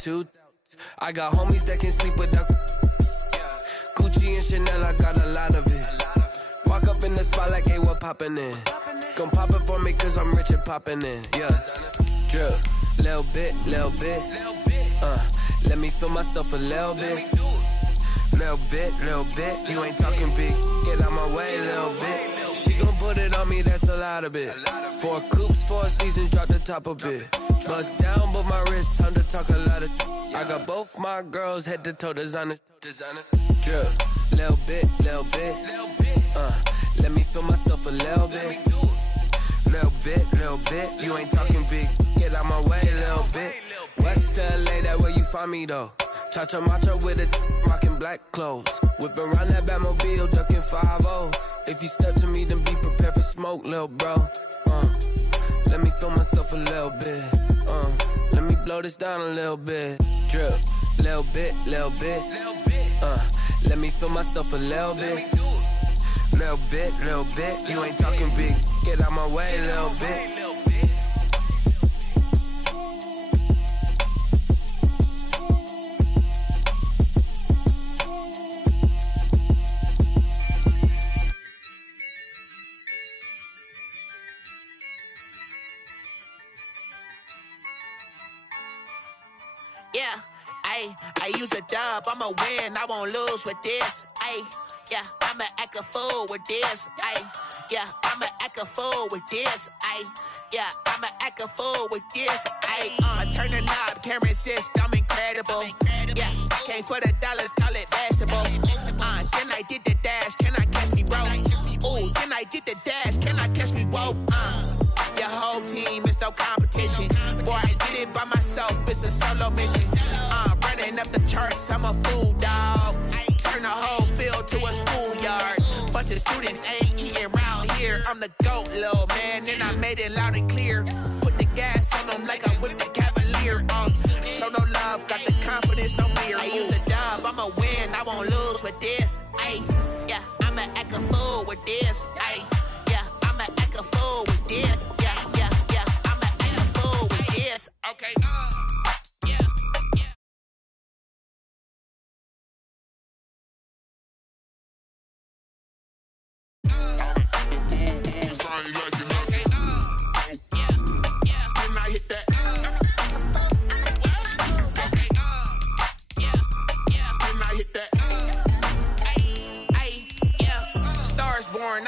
two. I got homies that can sleep without. Gucci and Chanel, I got a lot of it. Walk up in the spot like, hey, what poppin' in? Gon' pop it for me cause I'm rich and poppin' in. Yeah, drip, little bit. Let me feel myself a little bit. Little bit. You ain't talking big. Get out my way, little bit. She gon' put it on me, that's a lot of it. 4 coops, 4 seasons, drop the top a bit. Bust down, but my wrist, time to talk a lot of. I got both my girls head to toe designer. Drip, little bit. Let me feel myself a little bit. Little bit. You ain't talking big. Get out my way, little bit. West LA, that where you find me though. Cha-cha matcha with it, rockin' black clothes. Whippin' around that Batmobile, duckin' 5-0. If you step to me, then be prepared for smoke, lil' bro. Let me feel myself a little bit. Let me blow this down a little bit. Drip, little bit. Let me feel myself a little bit. Little bit. You ain't talking big. Get out my way, little bit. Yeah, I use a dub, I'ma win, I won't lose with this. Yeah, I'ma act a fool with this. Yeah, I'ma act a fool with this. Yeah, I'ma act a fool with this. Turn the knob, camera assist, I'm incredible. Yeah, came for the dollars, call it vegetable. Then I did the dash, can I catch me, bro? Ooh, then I did the dash, can I catch me, whoa? Your whole team is no competition. Boy, I did it by myself, it's a solo mission. Running up the charts, I'm a fool, dog. Turn the whole field to a schoolyard. Bunch of students ain't eating around here. I'm the GOAT, little man, and I made it loud and clear. Put the gas on them like I'm with the Cavalier. Show no love, got the confidence, no fear. I use a dub, I'ma win, I won't lose with this. Yeah, I'ma act a fool with this. Yeah, I'ma act a fool with this. Yeah, I'ma act a fool with this. Okay,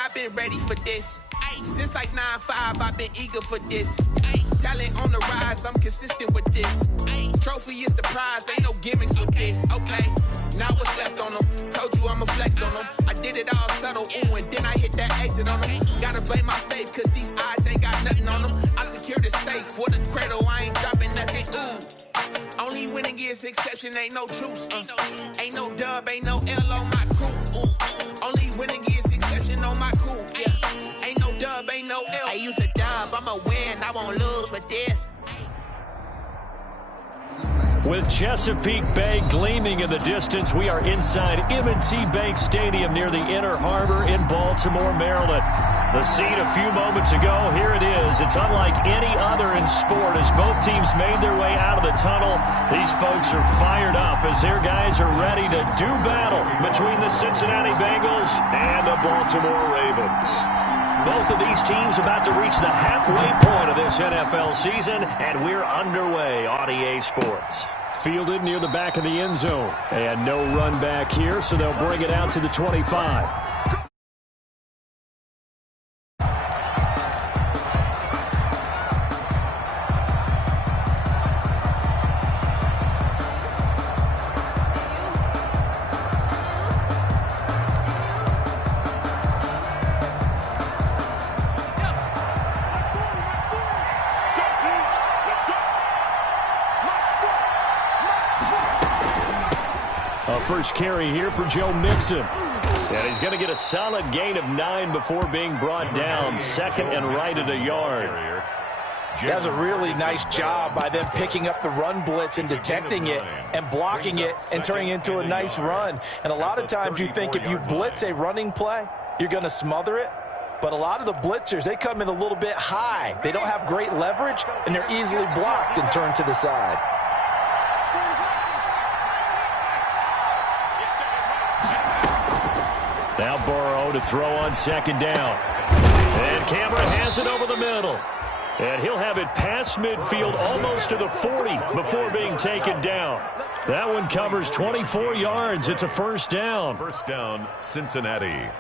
I've been ready for this. Since like 9-5, I've been eager for this. Talent on the rise, I'm consistent with this. Trophy is the prize, ain't no gimmicks with this. Okay, now what's left on them? Told you I'ma flex on them. I did it all subtle, ooh, and then I hit that exit on them. Gotta blame my faith, cause these odds ain't got nothing on them. I secure the safe for the cradle, I ain't dropping nothing, ooh. Only winning is exception, ain't no truce. Ain't no dub, ain't no L on my crew. Only winning is exception on my crew. Yeah, ain't no dub, ain't no L. I use a dub, I'ma win, I won't lose with this. With Chesapeake Bay gleaming in the distance, we are inside M&T Bank Stadium near the Inner Harbor in Baltimore, Maryland. The scene a few moments ago, here it is. It's unlike any other in sport as both teams made their way out of the tunnel. These folks are fired up as their guys are ready to do battle between the Cincinnati Bengals and the Baltimore Ravens. Both of these teams about to reach the halfway point of this NFL season, and we're underway on EA Sports. Fielded near the back of the end zone. And no run back here, so they'll bring it out to the 25. First carry here for Joe Mixon. And he's going to get a solid gain of 9 before being brought down. Second and right at a yard. That's a really nice job by them picking up the run blitz and detecting it and blocking it and turning it into a nice run. And a lot of times you think if you blitz a running play, you're going to smother it. But a lot of the blitzers, they come in a little bit high. They don't have great leverage, and they're easily blocked and turned to the side. Now Burrow to throw on second down. And Cameron has it over the middle. And he'll have it past midfield almost to the 40 before being taken down. That one covers 24 yards. It's a first down. First down, Cincinnati.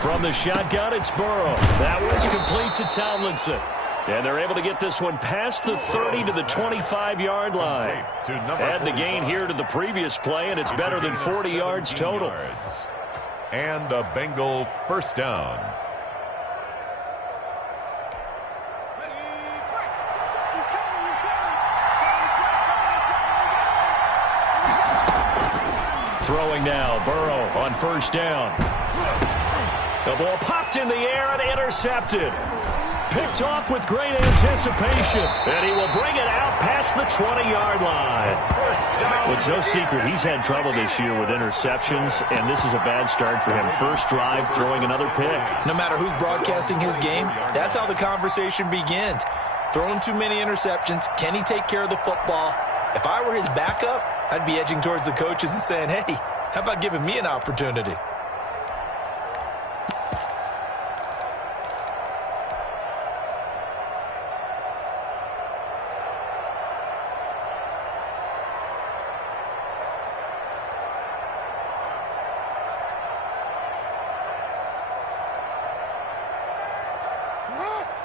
From the shotgun, it's Burrow. That one's complete to Tomlinson. And they're able to get this one past the 30 to the 25-yard line. Add the gain here to the previous play, and it's better than 40 yards total. And a Bengal first down. Throwing now, Burrow on first down. The ball popped in the air and intercepted. Picked off with great anticipation. And he will bring it out past the 20-yard line. Well, it's no secret he's had trouble this year with interceptions, and this is a bad start for him. First drive, throwing another pick. No matter who's broadcasting his game, that's how the conversation begins. Throwing too many interceptions. Can he take care of the football? If I were his backup, I'd be edging towards the coaches and saying, hey, how about giving me an opportunity?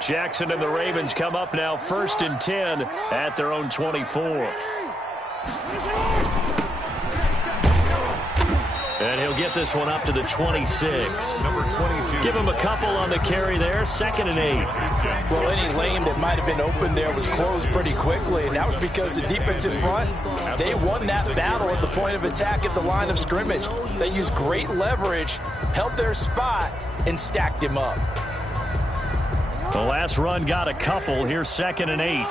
Jackson and the Ravens come up now 1st and 10 at their own 24. And he'll get this one up to the 26. Number 22. Give him a couple on the carry there. 2nd and 8. Well, any lane that might have been open there was closed pretty quickly, and that was because the defensive front, they won that battle at the point of attack at the line of scrimmage. They used great leverage, held their spot, and stacked him up. The last run got a couple. Here's 2nd and 8.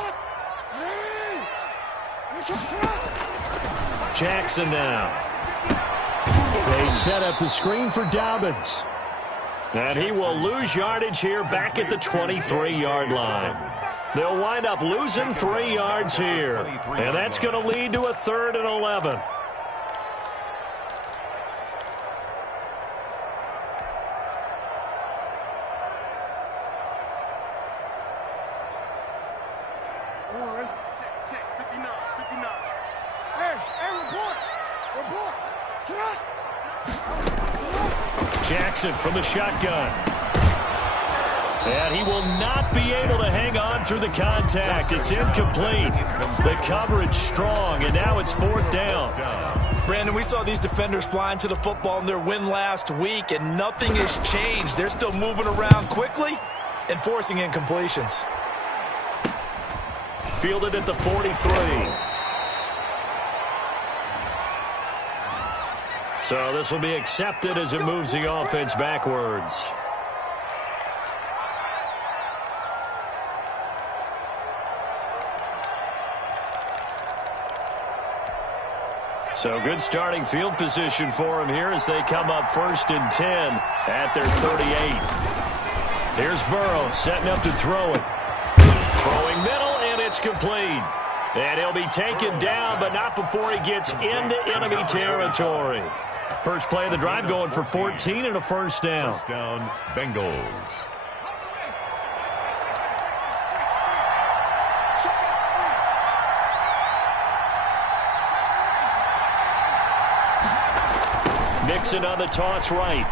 Jackson now. They set up the screen for Dobbins. And he will lose yardage here back at the 23-yard line. They'll wind up losing 3 yards here. And that's going to lead to a 3rd and 11. Jackson from the shotgun. And he will not be able to hang on through the contact. It's incomplete. The coverage strong, and now it's 4th down. Brandon, we saw these defenders flying to the football in their win last week, and nothing has changed. They're still moving around quickly and forcing incompletions. Fielded at the 43. So this will be accepted as it moves the offense backwards. So good starting field position for him here as they come up 1st and 10 at their 38. Here's Burrow setting up to throw it. Throwing middle, and it's complete. And he'll be taken down, but not before he gets into enemy territory. First play of the drive going for 14 and a first down. First down, Bengals. Nixon on the toss right.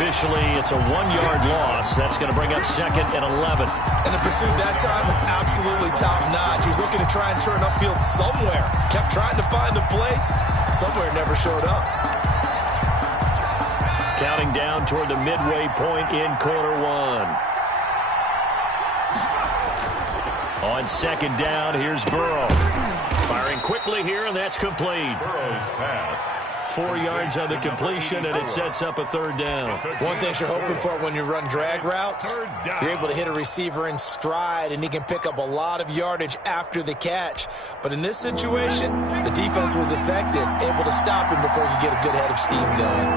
Officially, it's a 1-yard loss. That's going to bring up 2nd and 11. And the pursuit that time was absolutely top-notch. He was looking to try and turn upfield somewhere. Kept trying to find a place. Somewhere never showed up. Counting down toward the midway point in quarter 1. On 2nd down, here's Burrow. Firing quickly here, and that's complete. Burrow's pass. 4 yards on the completion, and it sets up a third down. One thing you're hoping for when you run drag routes, you're able to hit a receiver in stride, and he can pick up a lot of yardage after the catch. But in this situation, the defense was effective, able to stop him before he could get a good head of steam going.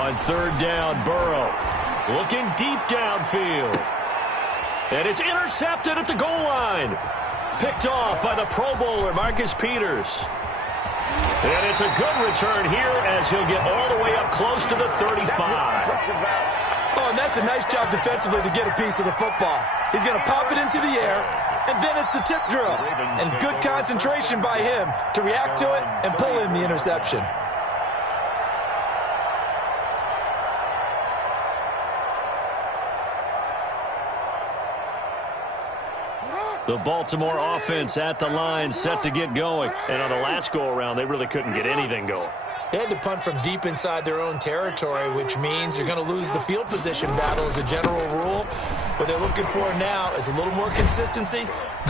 On third down, Burrow looking deep downfield. And it's intercepted at the goal line. Picked off by the Pro Bowler, Marcus Peters. And it's a good return here as he'll get all the way up close to the 35. Oh, and that's a nice job defensively to get a piece of the football. He's going to pop it into the air, and then it's the tip drill. And good concentration by him to react to it and pull in the interception. The Baltimore offense at the line, set to get going. And on the last go-around, they really couldn't get anything going. They had to punt from deep inside their own territory, which means you're going to lose the field position battle as a general rule. What they're looking for now is a little more consistency,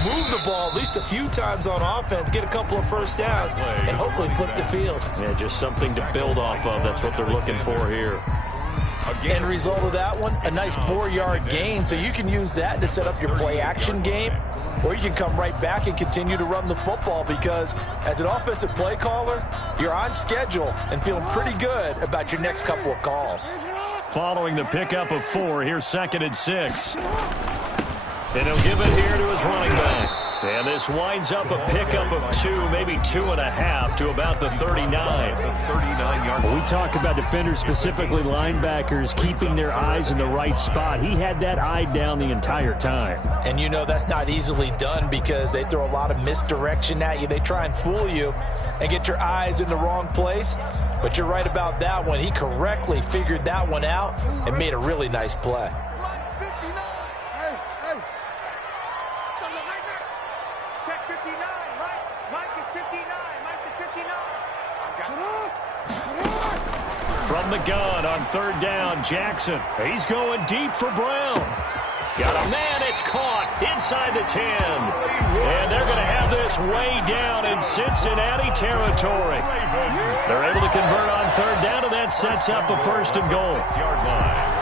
move the ball at least a few times on offense, get a couple of first downs, and hopefully flip the field. Yeah, just something to build off of. That's what they're looking for here. End result of that one, a nice 4-yard gain, so you can use that to set up your play-action game. Or you can come right back and continue to run the football because as an offensive play caller, you're on schedule and feeling pretty good about your next couple of calls. Following the pickup of 4, here's 2nd and 6. And he'll give it here to his running back. And this winds up a pickup of 2, maybe 2.5 to about the 39. When we talk about defenders, specifically linebackers, keeping their eyes in the right spot. He had that eye down the entire time. And you know that's not easily done because they throw a lot of misdirection at you. They try and fool you and get your eyes in the wrong place. But you're right about that one. He correctly figured that one out and made a really nice play. From the gun on third down, Jackson. He's going deep for Brown. Got a man, it's caught inside the 10. And they're going to have this way down in Cincinnati territory. They're able to convert on third down, and that sets up a 1st and goal. 6-yard line.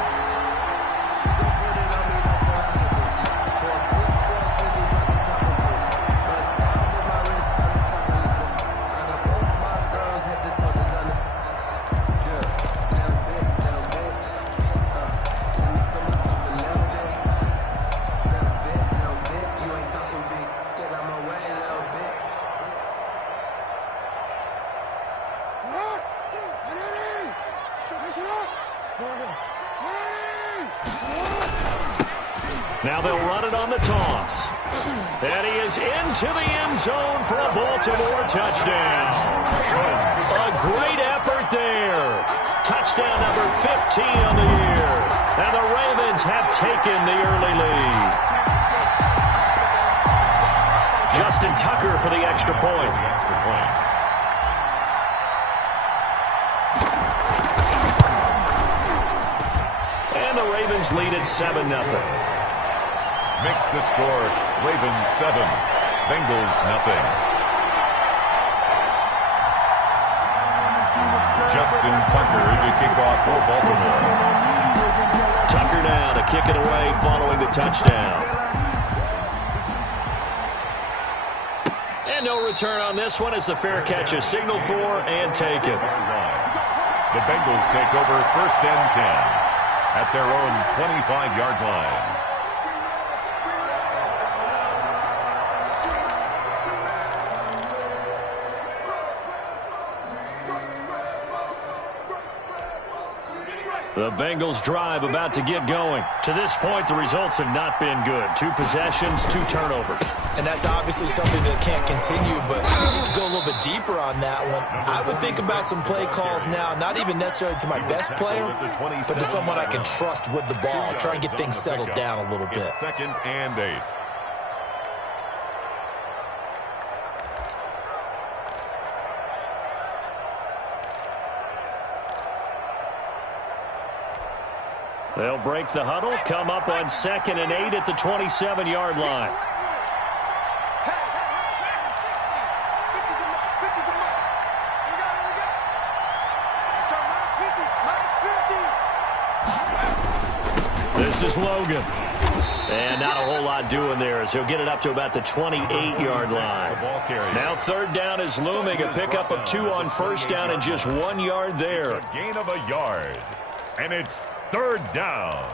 Now they'll run it on the toss. And he is into the end zone for a Baltimore touchdown. A great effort there. Touchdown number 15 on the year. And the Ravens have taken the early lead. Justin Tucker for the extra point. And the Ravens lead at 7-0. Makes the score Ravens 7, Bengals 0. Justin Tucker to kick off for Baltimore. Tucker now to kick it away following the touchdown. And no return on this one as the fair catch is signaled for and taken. The Bengals take over 1st and 10 at their own 25-yard line. The Bengals drive about to get going. To this point, the results have not been good. 2 possessions, 2 turnovers. And that's obviously something that can't continue, but to go a little bit deeper on that one, I would think about some play calls now, not even necessarily to my best player, but to someone I can trust with the ball. Try and get things settled down a little bit. 2nd and 8. They'll break the huddle, come up on 2nd and 8 at the 27-yard line. This is Logan. And not a whole lot doing there as he'll get it up to about the 28-yard line. Now third down is looming. A pickup of 2 on first down and just 1 yard there. A gain of a yard. And it's third down.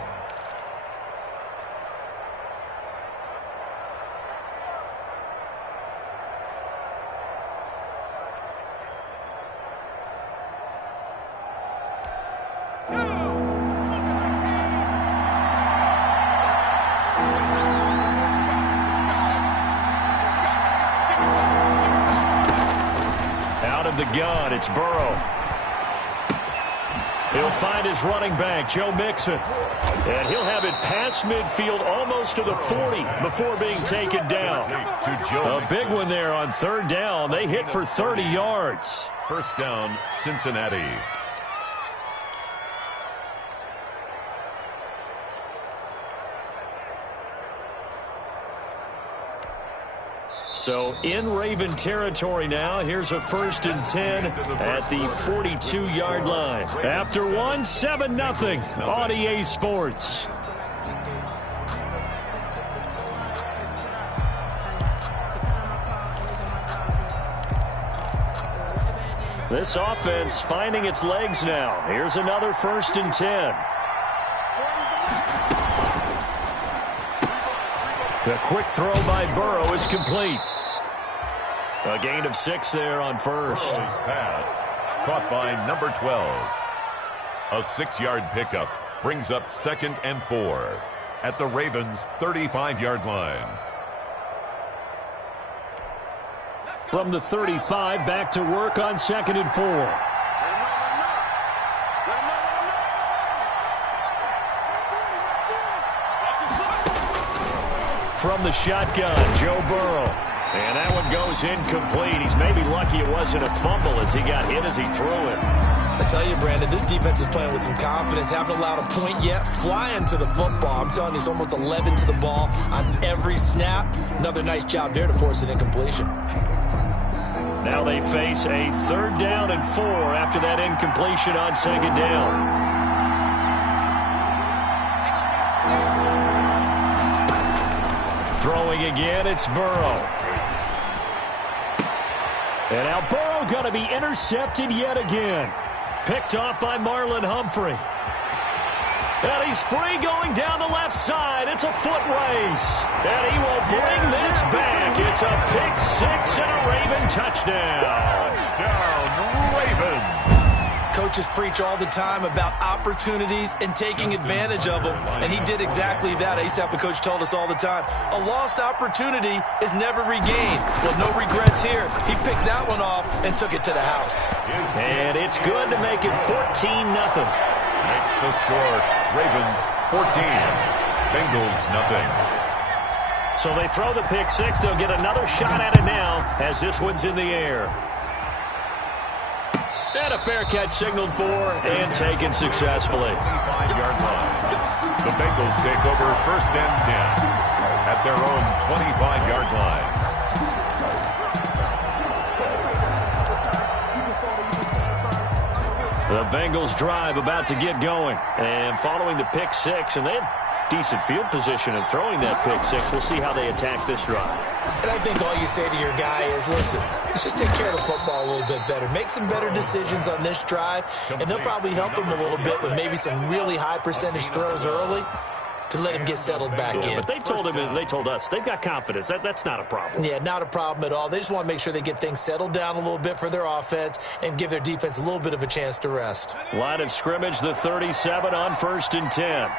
The gun, it's Burrow. He'll find his running back, Joe Mixon. And he'll have it past midfield almost to the 40 before being taken down. A big one there on third down. They hit for 30 yards. First down, Cincinnati. So in Raven territory now. Here's a 1st and 10 at the 42-yard line. After 1, 7-0 on EA Sports. This offense finding its legs now. Here's another 1st and 10. The quick throw by Burrow is complete. A gain of 6 there on first. Burrow's pass caught by number 12. A 6-yard pickup brings up 2nd and 4 at the Ravens' 35-yard line. From the 35, back to work on 2nd and 4. From the shotgun, Joe Burrow. And that one goes incomplete. He's maybe lucky it wasn't a fumble as he got hit as he threw it. I tell you, Brandon, this defense is playing with some confidence. Haven't allowed a point yet. Flying to the football. I'm telling you, it's almost 11 to the ball on every snap. Another nice job there to force an incompletion. Now they face a 3rd down and 4 after that incompletion on 2nd down. Throwing again, it's Burrow. And now Burrow going to be intercepted yet again. Picked off by Marlon Humphrey. And he's free going down the left side. It's a foot race. And he will bring this back. It's a pick 6 and a Raven touchdown. Touchdown, Ravens. Coaches preach all the time about opportunities and taking advantage of them, and he did exactly that. I used to have a coach told us all the time, a lost opportunity is never regained. Well, no regrets here. He picked that one off and took it to the house. And it's good to make it 14-0. Makes the score Ravens 14, Bengals nothing. So they throw the pick 6. They'll get another shot at it now as this one's in the air. And a fair catch signaled for and taken successfully. 5-yard line. The Bengals take over 1st and 10 at their own 25-yard line. The Bengals drive about to get going. And following the pick 6, and they had decent field position in throwing that pick 6. We'll see how they attack this drive. And I think all you say to your guy is, listen, let's just take care of the football a little bit better. Make some better decisions on this drive, and they'll probably help him a little bit with maybe some really high percentage throws early to let him get settled back in. But they told him, and they told us, they've got confidence. That's not a problem. Yeah, not a problem at all. They just want to make sure they get things settled down a little bit for their offense and give their defense a little bit of a chance to rest. Line of scrimmage, the 37 on 1st and 10.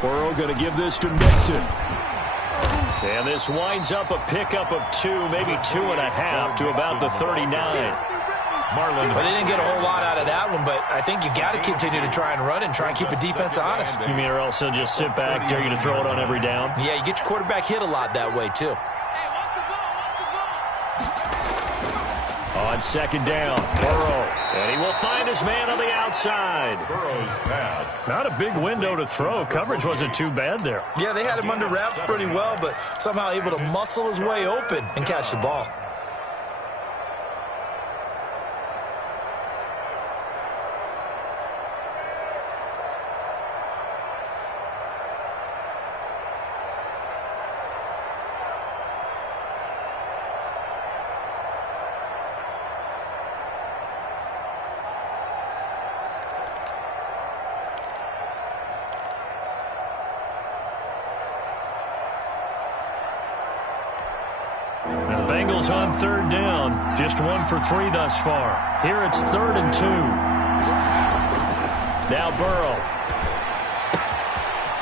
Burrow going to give this to Mixon. And this winds up a pickup of 2, maybe 2.5 to about the 39. Marlon. Well, they didn't get a whole lot out of that one, but I think you got to continue to try and run and try and keep the defense honest. You mean or else they'll just sit back, dare you to throw it on every down? Yeah, you get your quarterback hit a lot that way, too. On 2nd down, Burrow. And he will find his man on the outside. Burrow's pass. Not a big window to throw. Coverage wasn't too bad there. Yeah, they had him under wraps pretty well, but somehow able to muscle his way open and catch the ball. Bengals on third down. Just 1 for 3 thus far. Here it's 3rd and 2. Now Burrow.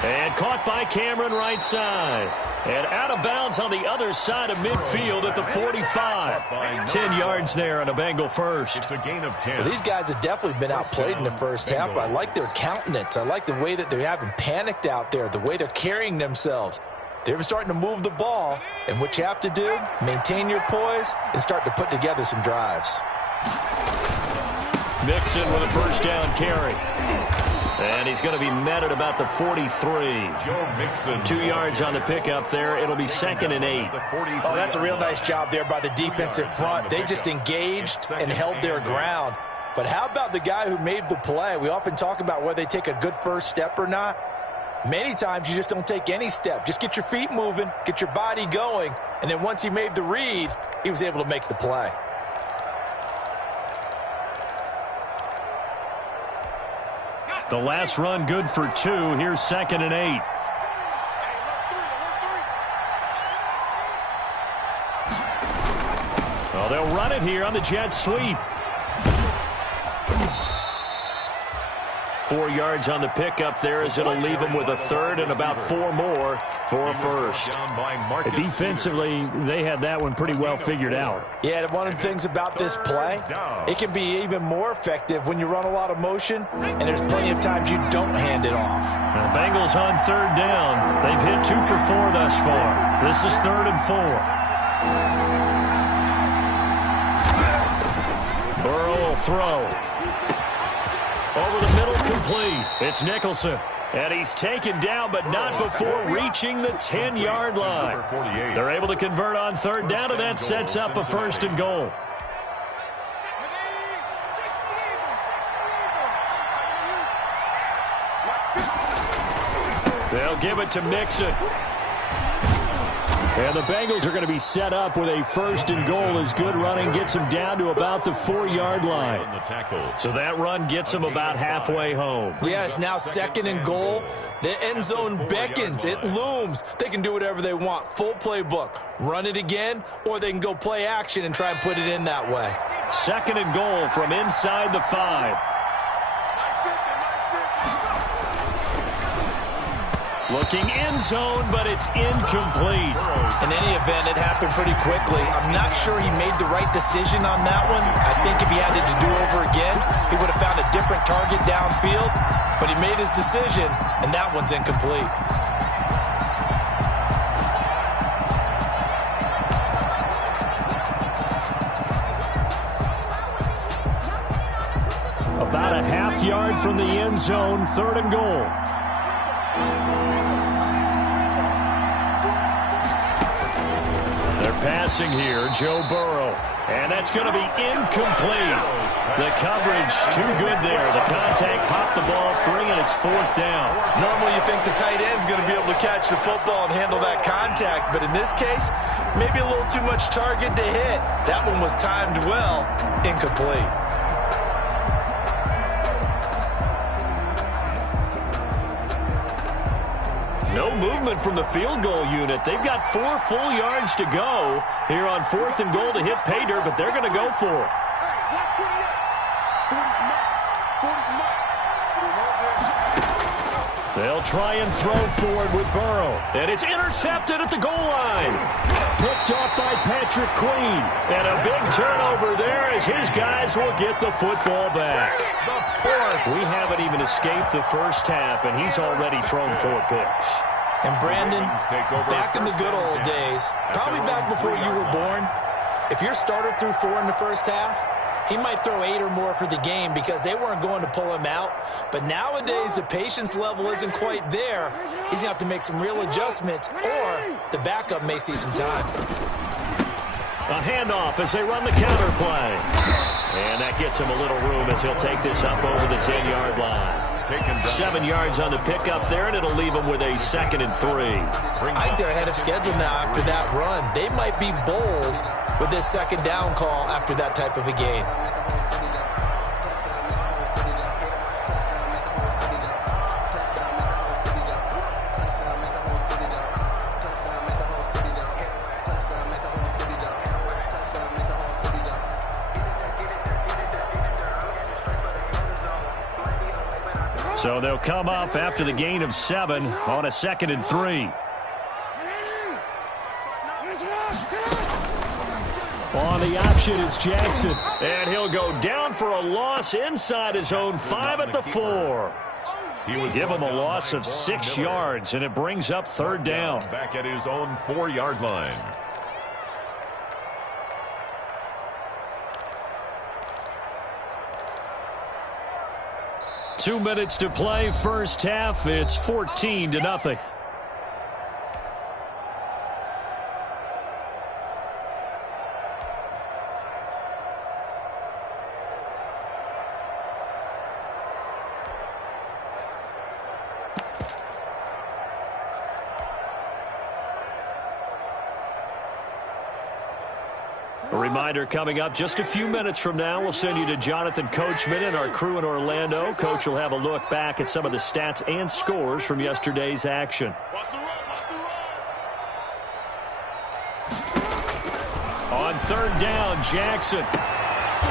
And caught by Cameron right side. And out of bounds on the other side of midfield at the 45. 10 yards there on a Bengal first. It's a gain of 10. Well, these guys have definitely been outplayed in the first half. But I like their countenance. I like the way that they haven't panicked out there, the way they're carrying themselves. They're starting to move the ball. And what you have to do, maintain your poise and start to put together some drives. Mixon with a first down carry. And he's going to be met at about the 43. Joe Mixon. 2 yards on the pickup there. It'll be 2nd and 8. Oh, that's a real nice job there by the defensive front. They just engaged and held their ground. But how about the guy who made the play? We often talk about whether they take a good first step or not. Many times you just don't take any step. Just get your feet moving, get your body going, and then once he made the read, he was able to make the play. The last run good for 2. Here's 2nd and 8. Well, they'll run it here on the jet sweep. 4 yards on the pickup there as it'll leave them with a 3rd and about 4 more for a first. Defensively, they had that one pretty well figured out. Yeah, and one of the things about this play, it can be even more effective when you run a lot of motion, and there's plenty of times you don't hand it off. Now, the Bengals on 3rd down. They've hit 2 for 4 thus far. This is 3rd and 4. Burrow will throw. Over the middle, complete. It's Nicholson. And he's taken down, but not before reaching the 10-yard line. They're able to convert on 3rd down, and that sets up a 1st and goal. They'll give it to Mixon. And the Bengals are going to be set up with a 1st and goal as good running gets them down to about the 4-yard line. So that run gets them about halfway home. Yeah, it's now 2nd and goal. The end zone beckons. It looms. They can do whatever they want. Full playbook. Run it again, or they can go play action and try and put it in that way. 2nd and goal from inside the 5. Looking end zone, but it's incomplete. In any event, it happened pretty quickly. I'm not sure he made the right decision on that one. I think if he had it to do over again, he would have found a different target downfield. But he made his decision, and that one's incomplete. About a half yard from the end zone, 3rd and goal. Passing here, Joe Burrow. And that's going to be incomplete. The coverage too good there. The contact popped the ball free, and it's 4th down. Normally you think the tight end's going to be able to catch the football and handle that contact. But in this case, maybe a little too much target to hit. That one was timed well. Incomplete. No movement from the field goal unit. They've got 4 full yards to go here on 4th and goal to hit pay dirt, but they're going to go for it. They'll try and throw forward with Burrow. And it's intercepted at the goal line. Picked off by Patrick Queen. And a big turnover there as his guys will get the football back. We haven't even escaped the first half, and he's already thrown 4 picks. And Brandon, back in the good old days, probably back before you were born, if your starter threw 4 in the first half, he might throw 8 or more for the game because they weren't going to pull him out. But nowadays, the patience level isn't quite there. He's going to have to make some real adjustments, or the backup may see some time. A handoff as they run the counter play. And that gets him a little room as he'll take this up over the 10-yard line. 7 yards on the pickup there, and it'll leave him with a 2nd and 3. I think they're ahead of schedule now after that run. They might be bold with this 2nd down call after that type of a game. So they'll come up after the gain of 7 on a 2nd and 3. On the option is Jackson. And he'll go down for a loss inside his own 5 at the 4. Give him a loss of 6 yards, and it brings up 3rd down. Back at his own 4-yard line. Two minutes to play, first half. It's 14-0. A reminder coming up just a few minutes from now. We'll send you to Jonathan Coachman and our crew in Orlando. Coach will have a look back at some of the stats and scores from yesterday's action. On 3rd down, Jackson.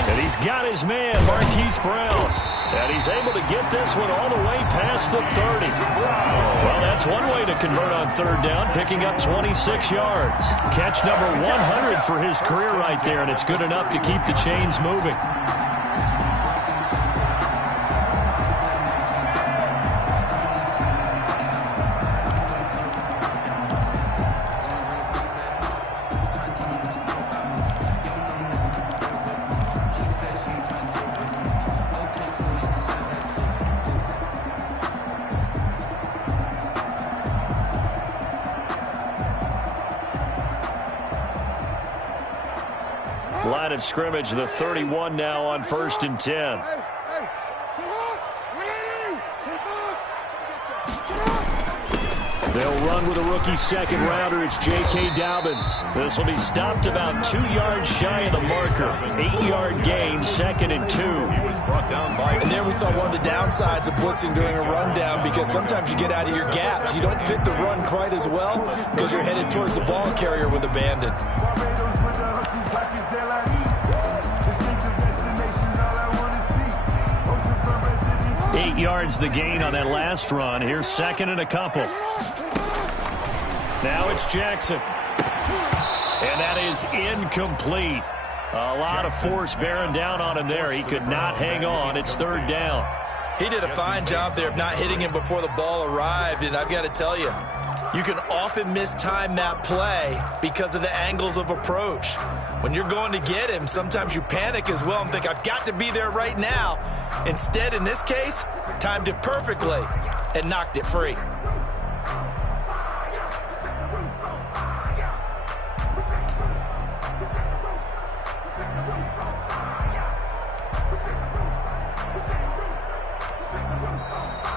And he's got his man, Marquise Brown. And he's able to get this one all the way past the 30. Well, that's one way to convert on 3rd down, picking up 26 yards. Catch number 100 for his career right there, and it's good enough to keep the chains moving. Line of scrimmage, the 31 now on 1st and 10. They'll run with a rookie 2nd rounder. It's J.K. Dobbins. This will be stopped about 2 yards shy of the marker. 8-yard gain, 2nd and 2. And there we saw one of the downsides of blitzing during a rundown, because sometimes you get out of your gaps. You don't fit the run quite as well because you're headed towards the ball carrier with abandon. 8 yards the gain on that last run. Here's 2nd and a couple. Now it's Jackson. And that is incomplete. A lot of force bearing down on him there. He could not hang on. It's 3rd down. He did a fine job there of not hitting him before the ball arrived. And I've got to tell you, you can often mistime that play because of the angles of approach. When you're going to get him, sometimes you panic as well and think, I've got to be there right now. Instead, in this case, timed it perfectly and knocked it free.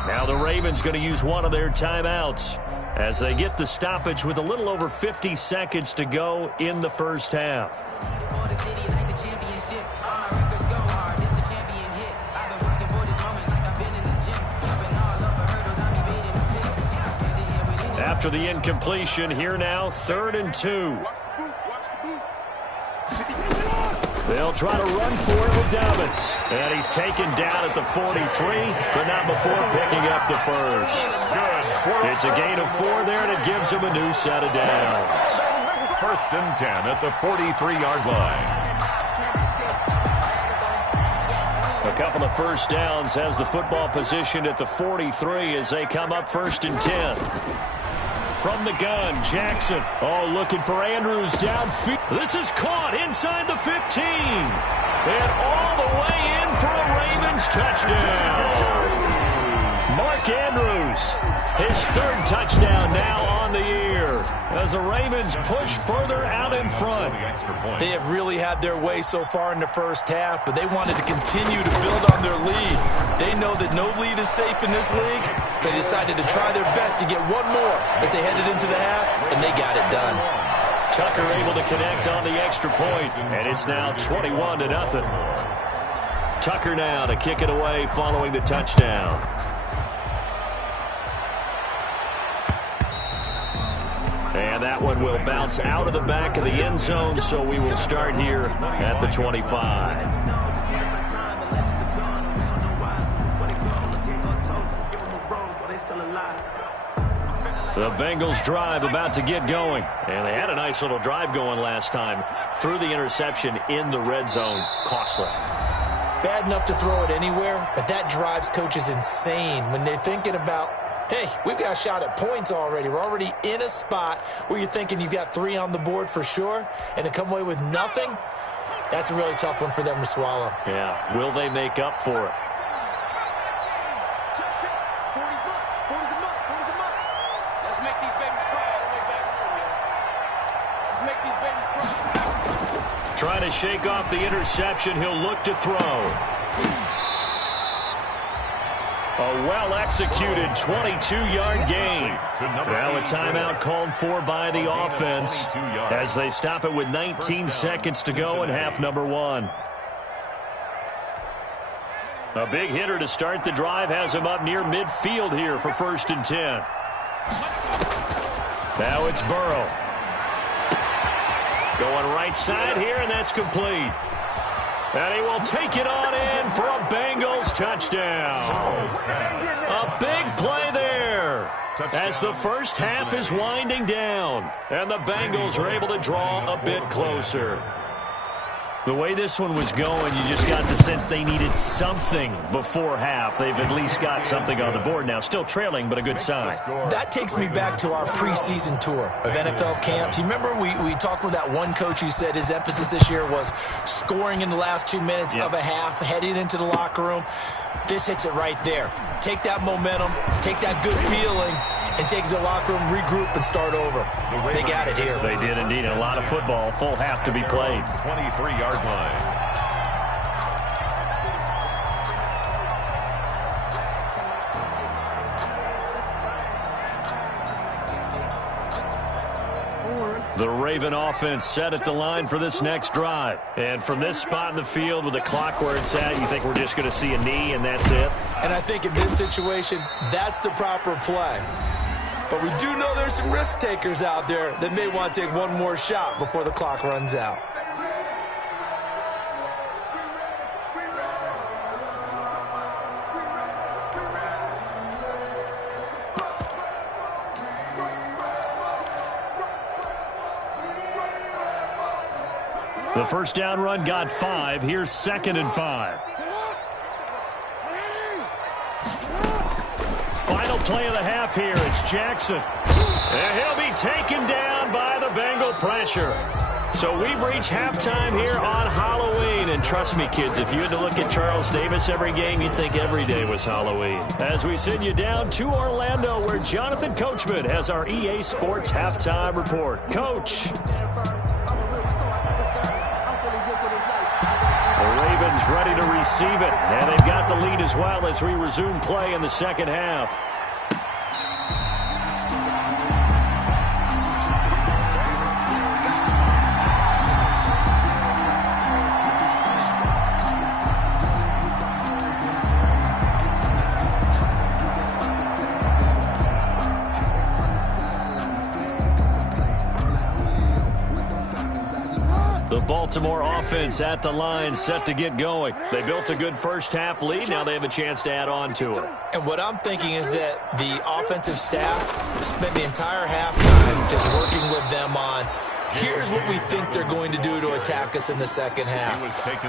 Now the Ravens going to use one of their timeouts as they get the stoppage with a little over 50 seconds to go in the first half. After the incompletion, here now, 3rd and 2. They'll try to run for it with Dobbins. And he's taken down at the 43, but not before picking up the first. It's a gain of 4 there, and it gives him a new set of downs. 1st and 10 at the 43-yard line. A couple of first downs has the football positioned at the 43 as they come up 1st and 10. From the gun, Jackson. Oh, looking for Andrews downfield. This is caught inside the 15. And all the way in for a Ravens touchdown. Mark Andrews, his 3rd touchdown now on the year as the Ravens push further out in front. They have really had their way so far in the first half, but they wanted to continue to build on their lead. They know that no lead is safe in this league, so they decided to try their best to get one more as they headed into the half, and they got it done. Tucker able to connect on the extra point, and it's now 21-0. Tucker now to kick it away following the touchdown. And that one will bounce out of the back of the end zone, so we will start here at the 25. The Bengals drive about to get going. And they had a nice little drive going last time. Threw the interception in the red zone. Costly. Bad enough to throw it anywhere, but that drives coaches insane when they're thinking about, hey, we've got a shot at points already. We're already in a spot where you're thinking you've got 3 on the board for sure, and to come away with nothing, that's a really tough one for them to swallow. Yeah, will they make up for it? Let's make these babies cry all the way back home, yo. Let's make these babies cry. Trying to shake off the interception. He'll look to throw. A well-executed 22-yard gain. Now a timeout called for by the offense as they stop it with 19 seconds to go in half number 1. A big hitter to start the drive has him up near midfield here for 1st and 10. Now it's Burrow. Going right side here, and that's complete. And he will take it on in for a Bengals touchdown. A big play there as the first half is winding down. And the Bengals are able to draw a bit closer. The way this one was going, you just got the sense they needed something before half. They've at least got something on the board now. Still trailing, but a good sign. That takes me back to our preseason tour of NFL camps. You remember we talked with that one coach who said his emphasis this year was scoring in the last 2 minutes of a half, heading into the locker room. This hits it right there. Take that momentum, take that good feeling, and take it to the locker room, regroup, and start over. They got it here. They did indeed. A lot of football, full half to be played. 23-yard line. The Raven offense set at the line for this next drive. And from this spot in the field with the clock where it's at, you think we're just going to see a knee and that's it? And I think in this situation, that's the proper play. But we do know there's some risk takers out there that may want to take one more shot before the clock runs out. The first down run got 5. Here's 2nd and 5. Final play of the half here. It's Jackson. And he'll be taken down by the Bengal pressure. So we've reached halftime here on Halloween. And trust me, kids, if you had to look at Charles Davis every game, you'd think every day was Halloween. As we send you down to Orlando, where Jonathan Coachman has our EA Sports halftime report. Coach. Ravens ready to receive it, and they've got the lead as well as we resume play in the second half. Baltimore offense at the line, set to get going. They built a good first half lead. Now they have a chance to add on to it. And what I'm thinking is that the offensive staff spent the entire halftime just working with them on, here's what we think they're going to do to attack us in the second half.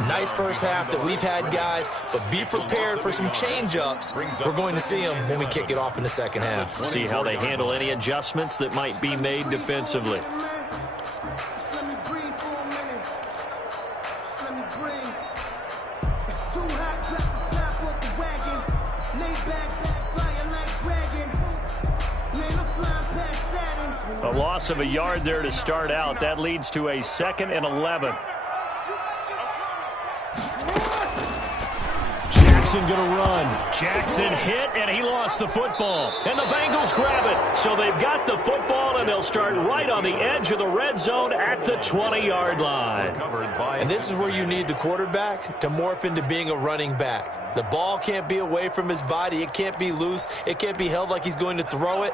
Nice first half that we've had, guys, but be prepared for some change-ups. We're going to see them when we kick it off in the second half. See how they handle any adjustments that might be made defensively. A loss of a yard there to start out. That leads to a 2nd and 11. Jackson going to run. Jackson hit, and he lost the football. And the Bengals grab it. So they've got the football, and they'll start right on the edge of the red zone at the 20-yard line. And this is where you need the quarterback to morph into being a running back. The ball can't be away from his body. It can't be loose. It can't be held like he's going to throw it.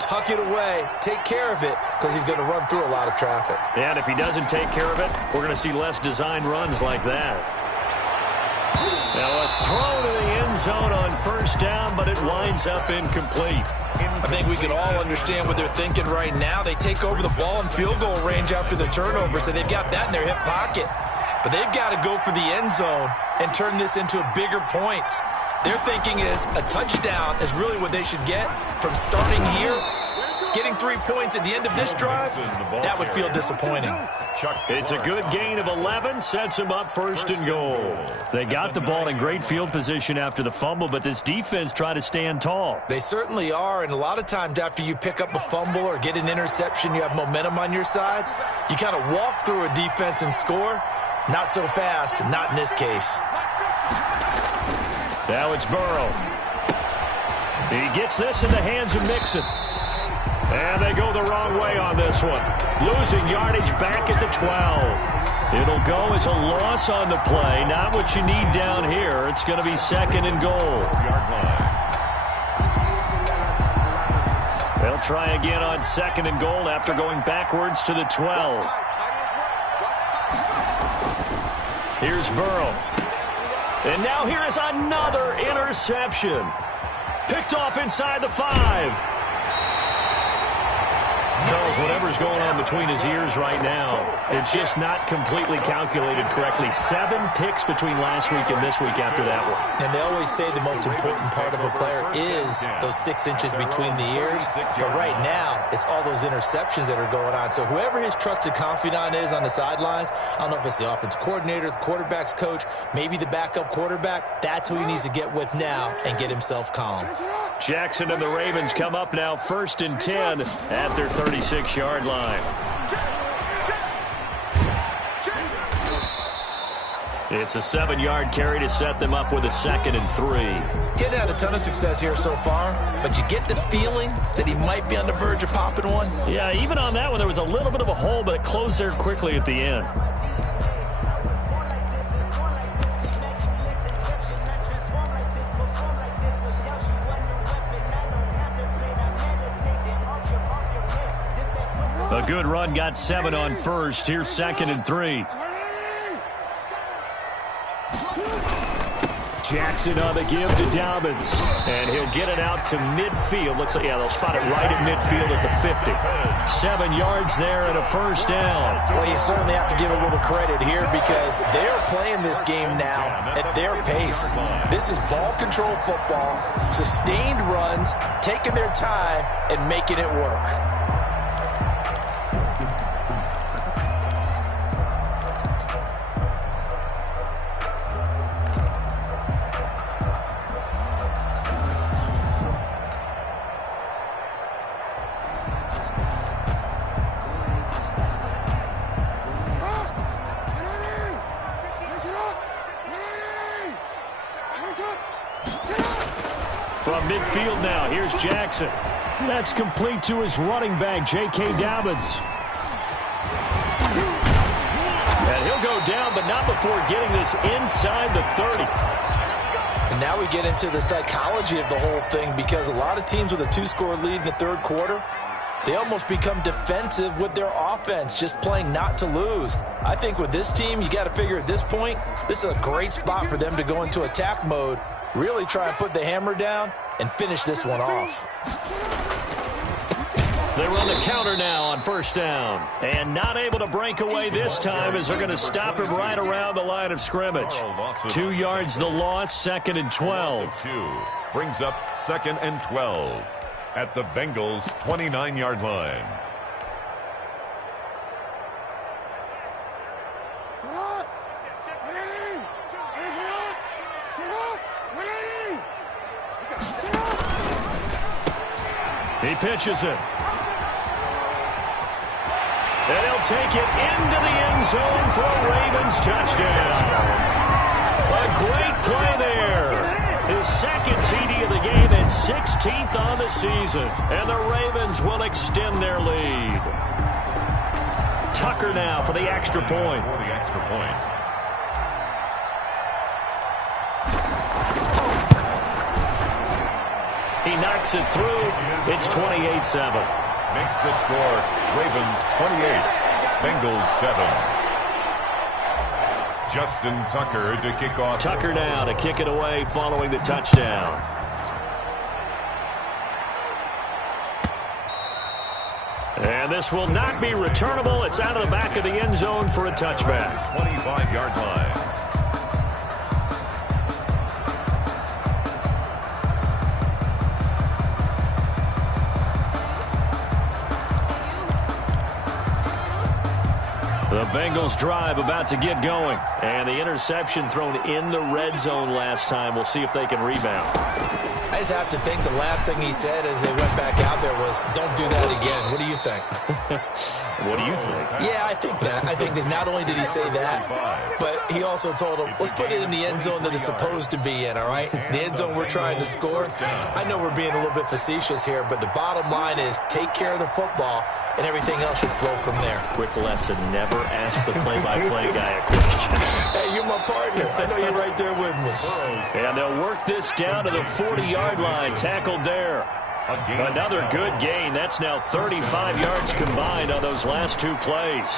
Tuck it away, take care of it, because he's going to run through a lot of traffic. And if he doesn't take care of it, we're going to see less design runs like that. Now a throw to the end zone on first down, but it winds up incomplete. I think we can all understand what they're thinking right now. They take over the ball in field goal range after the turnover, so they've got that in their hip pocket. But they've got to go for the end zone and turn this into bigger points. Their thinking is a touchdown is really what they should get from starting here. Getting 3 points at the end of this drive, that would feel disappointing. It's a good gain of 11, sets them up first and goal. They got the ball in great field position after the fumble, but this defense tried to stand tall. They certainly are, and a lot of times after you pick up a fumble or get an interception, you have momentum on your side. You kind of walk through a defense and score. Not so fast, not in this case. Now it's Burrow. He gets this in the hands of Mixon. And they go the wrong way on this one. Losing yardage back at the 12. It'll go as a loss on the play. Not what you need down here. It's going to be second and goal. They'll try again on second and goal after going backwards to the 12. Here's Burrow. And now here is another interception. Picked off inside the 5. Charles, whatever's going on between his ears right now, it's just not completely calculated correctly. 7 picks between last week and this week after that one. And they always say the most important part of a player is those 6 inches between the ears. But right now, it's all those interceptions that are going on. So whoever his trusted confidant is on the sidelines, I don't know if it's the offense coordinator, the quarterback's coach, maybe the backup quarterback, that's who he needs to get with now and get himself calm. Jackson and the Ravens come up now first and 10 at their 36-yard line. It's a 7-yard carry to set them up with a second and 3. Getting had a ton of success here so far, but you get the feeling that he might be on the verge of popping one. Yeah, even on that one, there was a little bit of a hole, but it closed there quickly at the end. A good run, got 7 on first. Here's second and 3. Jackson on the give to Dobbins. And he'll get it out to midfield. Looks like, yeah, they'll spot it right at midfield at the 50. 7 yards there and a first down. Well, you certainly have to give a little credit here because they're playing this game now at their pace. This is ball control football, sustained runs, taking their time and making it work. From midfield now, here's Jackson. That's complete to his running back, J.K. Dobbins. And he'll go down, but not before getting this inside the 30. And now we get into the psychology of the whole thing because a lot of teams with a 2-score lead in the third quarter, they almost become defensive with their offense, just playing not to lose. I think with this team, you got to figure at this point, this is a great spot for them to go into attack mode, really try and put the hammer down and finish this one off. They run the counter now on first down. And not able to break away this time as they're going to stop him right around the line of scrimmage. 2 yards the loss, second and 12. Brings up second and 12 at the Bengals' 29-yard line. He pitches it. And he'll take it into the end zone for a Ravens touchdown. A great play there. His second TD of the game and 16th on the season. And the Ravens will extend their lead. Tucker now for the extra point. He knocks it through. It's 28-7. Makes the score Ravens 28, Bengals 7. Justin Tucker to kick off. Tucker now to kick it away following the touchdown. And this will not be returnable. It's out of the back of the end zone for a touchback. 25-yard line. The Bengals drive about to get going. And the interception thrown in the red zone last time. We'll see if they can rebound. I just have to think the last thing he said as they went back out there was, don't do that again. What do you think? What do you think? Yeah, I think that. I think that not only did he say that, but he also told him, let's put it in the end zone that it's supposed to be in, all right? The end zone we're trying to score. I know we're being a little bit facetious here, but the bottom line is take care of the football, and everything else should flow from there. Quick lesson, never ask the play-by-play guy a question. Hey, you're my partner. I know you're right there with me. And they'll work this down to the 40-yard line, tackled there. Another good gain. That's now 35 yards combined on those last two plays.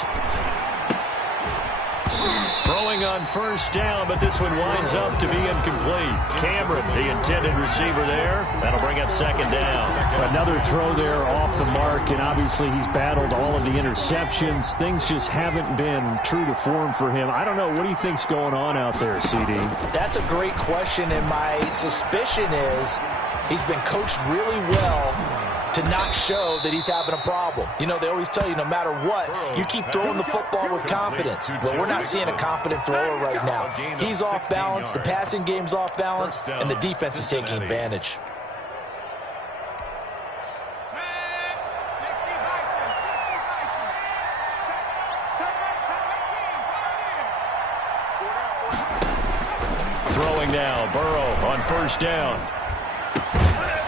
Throwing on first down, but this one winds up to be incomplete. Cameron, the intended receiver there. That'll bring up second down. Another throw there off the mark, and obviously he's battled all of the interceptions. Things just haven't been true to form for him. I don't know. What do you think's going on out there, CD? That's a great question, and my suspicion is he's been coached really well to not show that he's having a problem. You know, they always tell you no matter what, you keep throwing the football with confidence. Well, we're not seeing a confident thrower right now. He's off balance, the passing game's off balance, and the defense is taking advantage. Throwing now, Burrow on first down.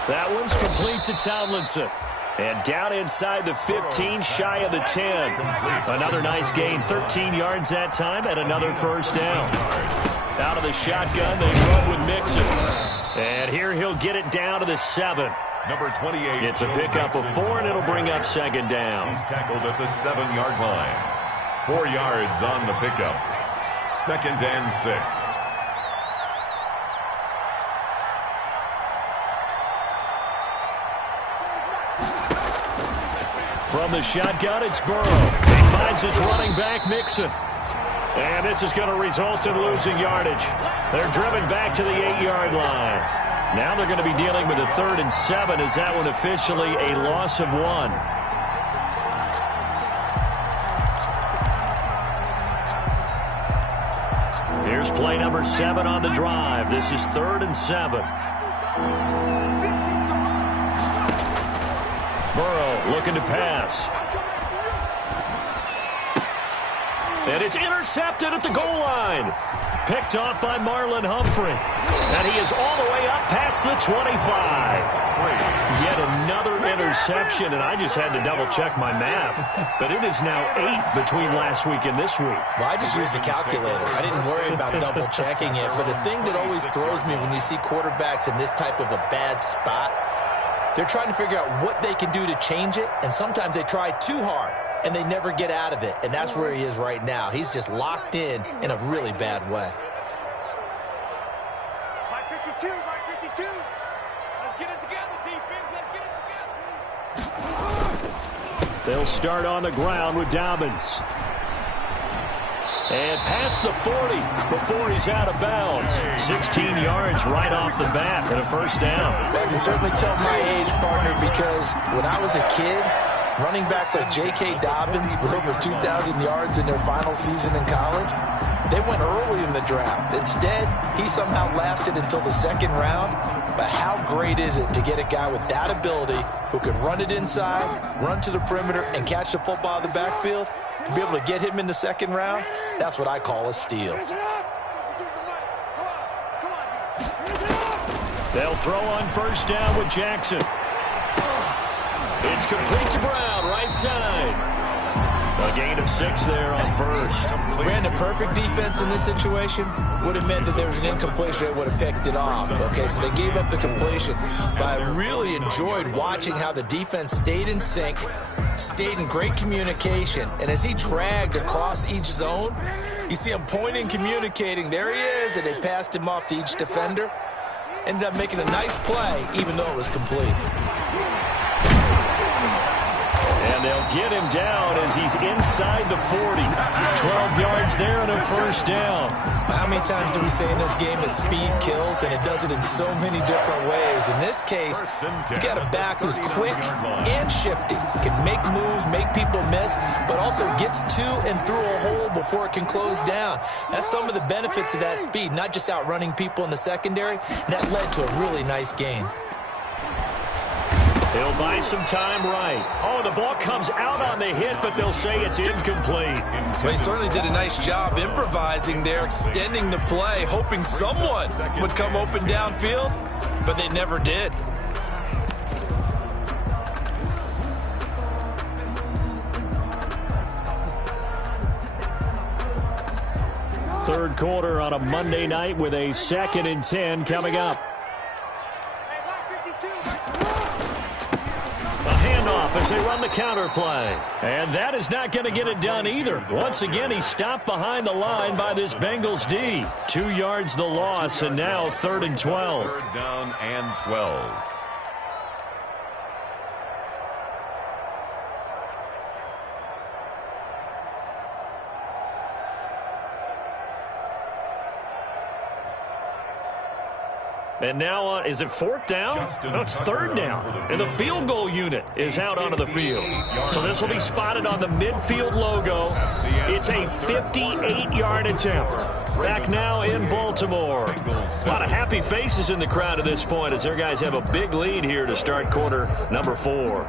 That one's complete to Tomlinson. And down inside the 15, shy of the 10. Another nice gain, 13 yards that time, and another first down. Out of the shotgun, they run with Mixon. And here he'll get it down to the 7. Number 28. It's a pickup of 4, and it'll bring up second down. He's tackled at the 7-yard line. 4 yards on the pickup. 2nd and 6. From the shotgun, it's Burrow. He finds his running back, Mixon. And this is going to result in losing yardage. They're driven back to the 8-yard line. Now they're going to be dealing with a 3rd and 7. Is that one officially a loss of 1? Here's play number 7 on the drive. This is 3rd and 7. Burrow looking to pass. And it's intercepted at the goal line. Picked off by Marlon Humphrey. And he is all the way up past the 25. Yet another interception, and I just had to double-check my math. But it is now 8 between last week and this week. Well, I just used a calculator. I didn't worry about double-checking it. But the thing that always throws me when you see quarterbacks in this type of a bad spot, they're trying to figure out what they can do to change it, and sometimes they try too hard, and they never get out of it, and that's where he is right now. He's just locked in a really bad way. 52, 52. Let's get it together, defense. Let's get it together. They'll start on the ground with Dobbins. And past the 40 before he's out of bounds. 16 yards right off the bat and a first down. Well, I can certainly tell my age, partner, because when I was a kid, running backs like J.K. Dobbins with over 2,000 yards in their final season in college, they went early in the draft. Instead, he somehow lasted until the 2nd round. But how great is it to get a guy with that ability who can run it inside, run to the perimeter, and catch the football in the backfield? To be able to get him in the 2nd round, that's what I call a steal. They'll throw on first down with Jackson. It's complete to Brown, right side. A gain of 6 there on first. Ran the perfect defense in this situation. Would have meant that there was an incompletion. They would have picked it off. Okay, so they gave up the completion. But I really enjoyed watching how the defense stayed in sync, stayed in great communication. And as he dragged across each zone, you see him pointing, communicating. There he is, and they passed him off to each defender. Ended up making a nice play, even though it was complete. And they'll get him down as he's inside the 40. 12 yards there and a first down. How many times do we say in this game that speed kills, and it does it in so many different ways? In this case, you got a back who's quick and shifty, can make moves, make people miss, but also gets to and through a hole before it can close down. That's some of the benefits of that speed, not just outrunning people in the secondary. That led to a really nice gain. He'll buy some time right. Oh, the ball comes out on the hit, but they'll say it's incomplete. Well, he certainly did a nice job improvising there, extending the play, hoping someone would come open downfield, but they never did. Third quarter on a Monday night with a 2nd and 10 coming up. As they run the counter play. And that is not going to get it done either. Once again, he's stopped behind the line by this Bengals D. 2 yards the loss, and now 3rd and 12. 3rd down and 12. And now, is it 4th down? No, it's 3rd down. And the field goal unit is out onto the field. So this will be spotted on the midfield logo. It's a 58-yard attempt. Back now in Baltimore. A lot of happy faces in the crowd at this point as their guys have a big lead here to start quarter number 4.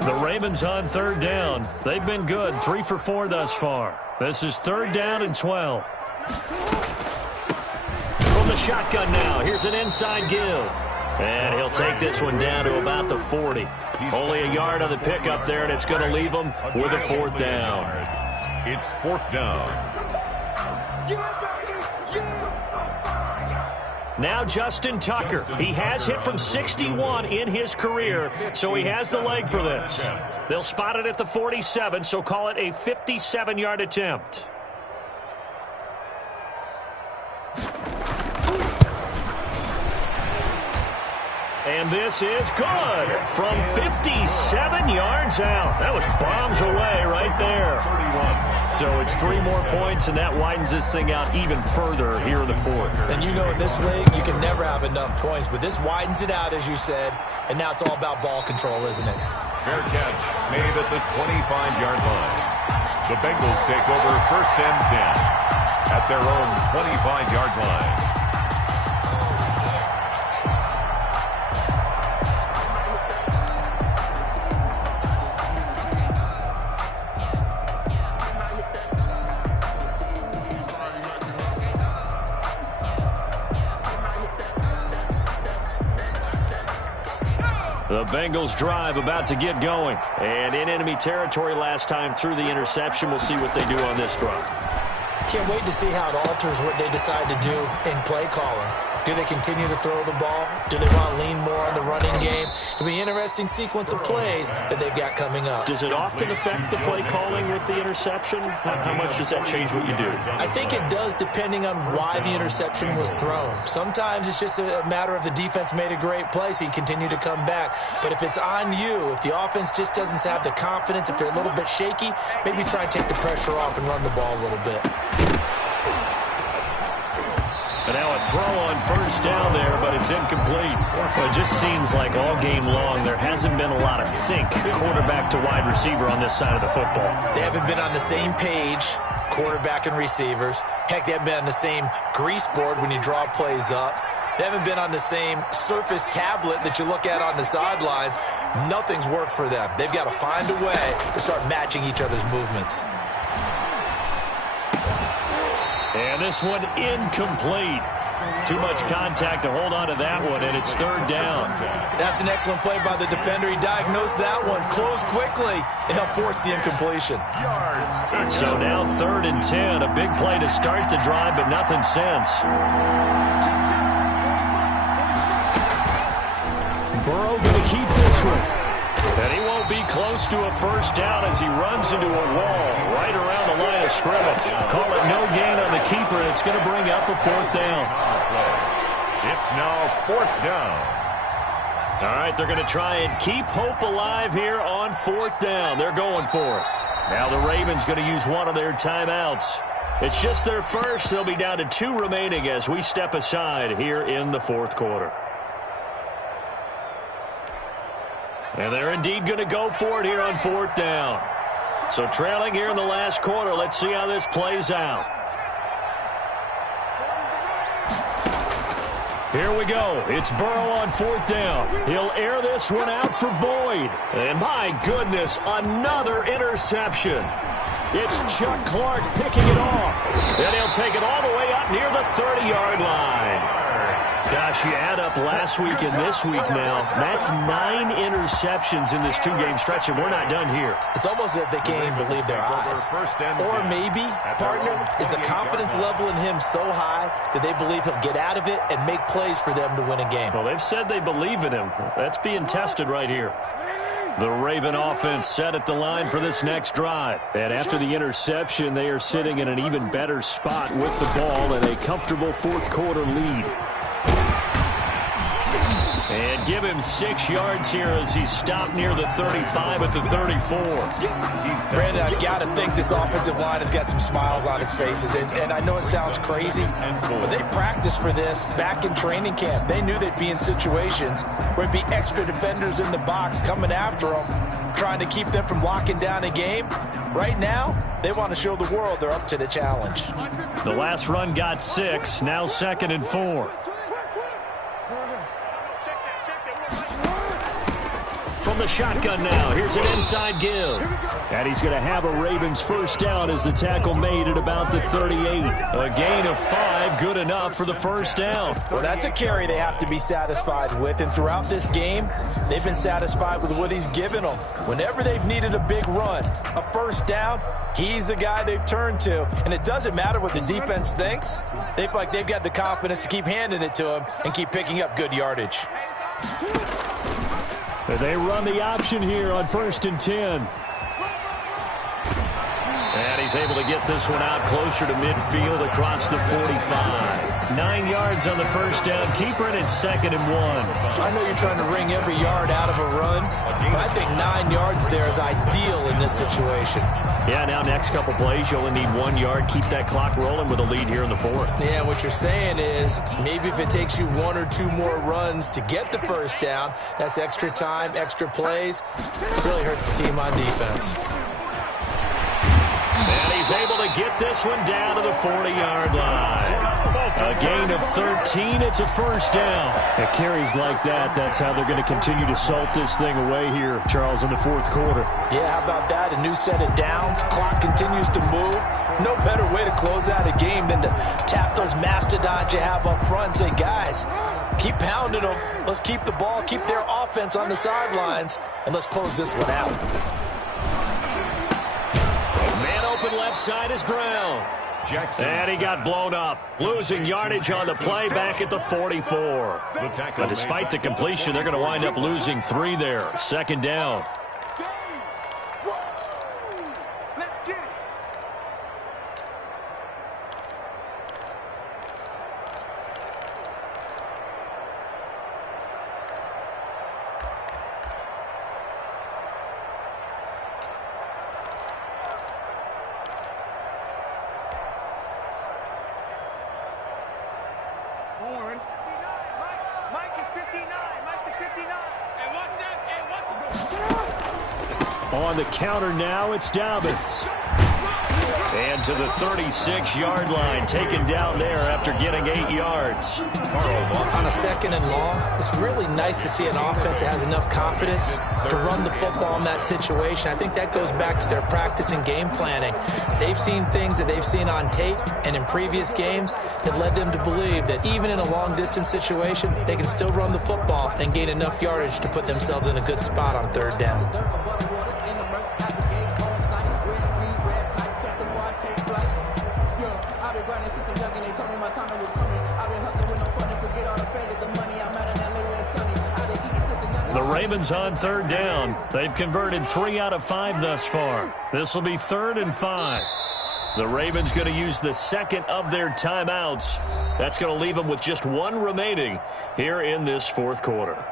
The Ravens on 3rd down. They've been good, 3 for 4 thus far. This is 3rd down and 12. From the shotgun now, here's an inside give. And he'll take this one down to about the 40. Only a yard on the pickup there, and it's going to leave him with a 4th down. It's 4th down. Now Justin Tucker. He has hit from 61 in his career, so he has the leg for this. They'll spot it at the 47, so call it a 57-yard attempt. And this is good from 57 yards out. That was bombs away right there. So it's 3 more points, and that widens this thing out even further here in the 4th. And you know in this league, you can never have enough points, but this widens it out, as you said, and now it's all about ball control, isn't it? Fair catch made at the 25-yard line. The Bengals take over 1st and 10 at their own 25-yard line. The Bengals drive about to get going. And in enemy territory last time through the interception. We'll see what they do on this drive. Can't wait to see how it alters what they decide to do in play calling. Do they continue to throw the ball? Do they want to lean more on the running game? It'll be an interesting sequence of plays that they've got coming up. Does it often affect the play calling with the interception? How much does that change what you do? I think it does, depending on why the interception was thrown. Sometimes it's just a matter of the defense made a great play, so you continue to come back. But if it's on you, if the offense just doesn't have the confidence, if they're a little bit shaky, maybe try and take the pressure off and run the ball a little bit. And now a throw on 1st down there, but it's incomplete. Well, it just seems like all game long there hasn't been a lot of sync quarterback to wide receiver on this side of the football. They haven't been on the same page, quarterback and receivers. Heck, they haven't been on the same grease board when you draw plays up. They haven't been on the same Surface tablet that you look at on the sidelines. Nothing's worked for them. They've got to find a way to start matching each other's movements. And this one incomplete. Too much contact to hold on to that one, and it's third down. That's an excellent play by the defender. He diagnosed that one, closed quickly, and helped force the incompletion. So now 3rd and 10. A big play to start the drive, but nothing since. Burrow going to keep this one. And he won't be close to a first down as he runs into a wall right around the line of scrimmage. Call it no gain on the keeper, and it's going to bring up a 4th down. It's now 4th down. All right, they're going to try and keep hope alive here on 4th down. They're going for it. Now the Ravens going to use one of their timeouts. It's just their first. They'll be down to 2 remaining as we step aside here in the 4th quarter. And they're indeed going to go for it here on 4th down. So trailing here in the last quarter. Let's see how this plays out. Here we go. It's Burrow on 4th down. He'll air this one out for Boyd. And my goodness, another interception. It's Chuck Clark picking it off. And he'll take it all the way up near the 30-yard line. Gosh, you add up last week and this week now. That's 9 interceptions in this 2-game stretch, and we're not done here. It's almost as if they can't even believe their eyes. Or maybe, partner, is the confidence level in him so high that they believe he'll get out of it and make plays for them to win a game. Well, they've said they believe in him. That's being tested right here. The Raven offense set at the line for this next drive. And after the interception, they are sitting in an even better spot with the ball and a comfortable 4th quarter lead. And give him 6 yards here as he's stopped near the 35 at the 34. Brandon, I've got to think this offensive line has got some smiles on its faces. And I know it sounds crazy, but they practiced for this back in training camp. They knew they'd be in situations where it'd be extra defenders in the box coming after them, trying to keep them from locking down a game. Right now, they want to show the world they're up to the challenge. The last run got 6, now 2nd and 4. From the shotgun now, here's an inside give. And he's going to have a Ravens first down as the tackle made at about the 38. A gain of 5, good enough for the first down. Well, that's a carry they have to be satisfied with. And throughout this game, they've been satisfied with what he's given them. Whenever they've needed a big run, a first down, he's the guy they've turned to. And it doesn't matter what the defense thinks. They feel like they've got the confidence to keep handing it to him and keep picking up good yardage. They run the option here on 1st and 10. And he's able to get this one out closer to midfield across the 45. 9 yards on the first down. Keeper, and it's 2nd and 1. I know you're trying to wring every yard out of a run, but I think 9 yards there is ideal in this situation. Yeah, now next couple plays, you only need 1 yard. Keep that clock rolling with a lead here in the 4th. Yeah, what you're saying is maybe if it takes you 1 or 2 more runs to get the first down, that's extra time, extra plays. Really hurts the team on defense. And he's able to get this one down to the 40-yard line. A gain of 13. It's a first down. At carries like that, that's how they're going to continue to salt this thing away here, Charles, in the 4th quarter. Yeah, how about that? A new set of downs. Clock continues to move. No better way to close out a game than to tap those mastodons you have up front and say, guys, keep pounding them. Let's keep the ball, keep their offense on the sidelines, and let's close this one out. Man open left side is Brown. Jackson. And he got blown up. Losing yardage on the play back at the 44. But despite the completion, they're going to wind up losing 3 there. 2nd down. Let's get it. Mike is 59. Mike the 59. And what's that? And what's On the counter now, it's Dobbins. And And to the 36-yard line, taken down there after getting 8 yards. On a 2nd and long, it's really nice to see an offense that has enough confidence to run the football in that situation. I think that goes back to their practice and game planning. They've seen things that they've seen on tape and in previous games that led them to believe that even in a long-distance situation, they can still run the football and gain enough yardage to put themselves in a good spot on 3rd down. The Ravens on 3rd down. They've converted 3 out of 5 thus far. This will be 3rd and 5. The Ravens going to use the 2nd of their timeouts. That's going to leave them with just 1 remaining here in this 4th quarter.